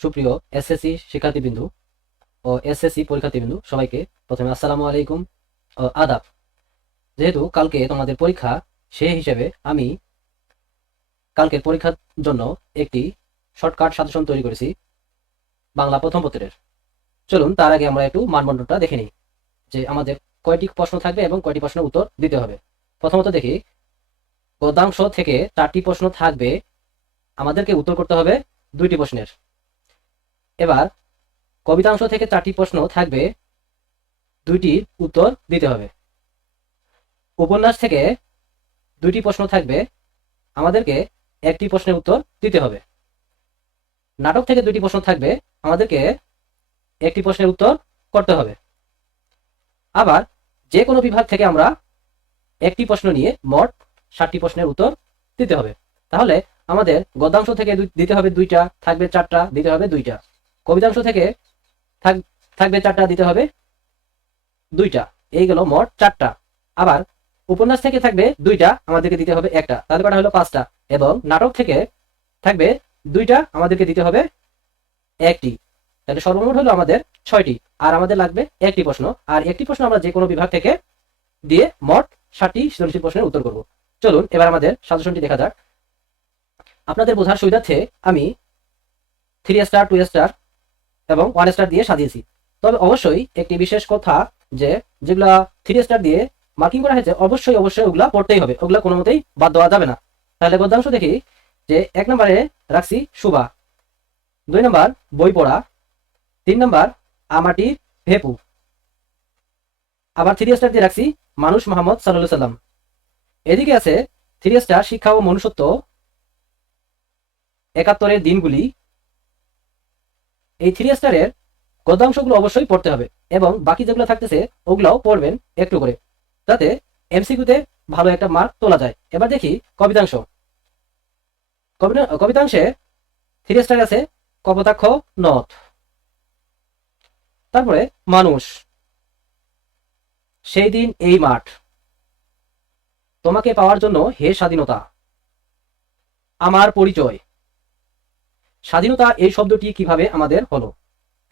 সুপ্রিয় এসএসসি শিক্ষার্থীবৃন্দু ও এসএসসি পরীক্ষার্থীবৃন্দু সবাইকে প্রথমে আসসালামু আলাইকুম। ও আদাব। যেহেতু কালকে তোমাদের পরীক্ষা সেই হিসেবে আমি কালকের পরীক্ষার জন্য একটি শর্টকাট সাজেশন তৈরি করেছি বাংলা প্রথম পত্রের। চলুন তার আগে আমরা একটু মানদণ্ডটা দেখে নিই যে আমাদের কয়টি প্রশ্ন থাকবে এবং কয়টি প্রশ্নের উত্তর দিতে হবে। প্রথমত দেখি, গদ্যাংশ থেকে চারটি প্রশ্ন থাকবে, আমাদেরকে উত্তর করতে হবে দুইটি প্রশ্নের। এবার কবিতাংশ থেকে চারটি প্রশ্ন থাকবে। দুইটি উত্তর দিতে হবে। উপন্যাস থেকে দুইটি প্রশ্ন থাকবে। আমাদেরকে একটি প্রশ্নের উত্তর দিতে হবে। নাটক থেকে দুইটি প্রশ্ন থাকবে। আমাদেরকে একটি প্রশ্নের উত্তর করতে হবে। আবার যে কোনো বিভাগ থেকে আমরা একটি প্রশ্ন নিয়ে মোট ষাটটি প্রশ্নের উত্তর দিতে হবে। তাহলে আমাদের গদ্যাংশ থেকে দিতে হবে দুইটা, থাকবে চারটা, দিতে হবে দুইটা। কবিতাংশ থেকে থাক- থাকবে চারটা দিতে হবে। দুইটা, এই গেল মোট চারটা। আবার উপন্যাস থেকে থাকবে দুইটা, আমাদেরকে দিতে হবে একটা। তাদের কটা হলো পাঁচটা এবং নাটক থেকে থাকবে দুইটা, আমাদেরকে দিতে হবে একটি। তাহলে সর্বমোট হলো আমাদের ছয়টি। আর আমাদের লাগবে একটি প্রশ্ন। আর একটি প্রশ্ন আমরা যে কোনো বিভাগ থেকে দিয়ে মোট ষাটটি সৃজনশীল প্রশ্নের উত্তর করব। চলুন, এবার আমাদের সাজেশনটি দেখা যাক। আপনাদের বোঝার সুবিধার্থে আমি থ্রি স্টার টু স্টার এবং ওয়ান স্টার দিয়ে সাজিয়েছি। তবে অবশ্যই একটি বিশেষ কথা যে, যেগুলা থ্রি স্টার দিয়ে মার্কিং করা হয়েছে, অবশ্যই অবশ্যই ওগুলা পড়তেই হবে। ওগুলা কোনো মতেই বাদ দেওয়া যাবে না। তাহলে গদ্যাংশ দেখি যে, এক নম্বরে রাখছি সুবা, দুই নম্বর বই পড়া, তিন নম্বর আমাটির ভেপু। আবার থ্রি স্টার দিয়ে রাখছি মানুষ মোহাম্মদ সাল্লাহ সাল্লাম। এদিকে আছে থ্রি স্টার শিক্ষা ও মনুষ্যত্ব একাত্তরের দিনগুলি এই থ্রি স্টারের গদ্যাংশগুলো অবশ্যই পড়তে হবে এবং বাকি যেগুলো থাকতেছে, ওগুলাও পড়বেন একটু করে। যাতে এমসিকিউতে ভালো একটা মার্ক তোলা যায়। এবার দেখি কবিতাংশ। কবিতা- কবিতাংশে থ্রি স্টার আছে কপোতাক্ষ নথ তারপরে মানুষ। সেই দিন এই মাঠ। তোমাকে পাওয়ার জন্য হে স্বাধীনতা। আমার পরিচয়। স্বাধীনতা এই শব্দটি কীভাবে আমাদের হলো?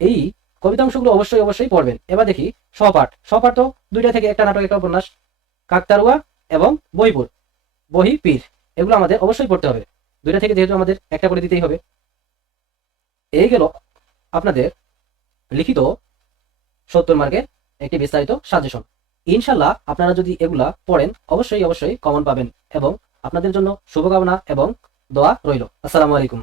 এই কবিতাংশগুলো অবশ্যই অবশ্যই পড়বেন। এবার দেখি সপাঠ সপাঠ তো দুইটা থেকে একটা নাটক একটা উপন্যাস, কাকতারুয়া এবং বহিপুর, বহি পীর। এগুলো আমাদের অবশ্যই পড়তে হবে। দুইটা থেকে যেহেতু আমাদের একটা করে দিতেই হবে। এই গেল আপনাদের লিখিত সত্তর মার্কের একটি বিস্তারিত সাজেশন ইনশাল্লাহ আপনারা যদি এগুলা পড়েন, অবশ্যই অবশ্যই কমন পাবেন এবং আপনাদের জন্য শুভকামনা এবং দোয়া রইল। আসসালামু আলাইকুম।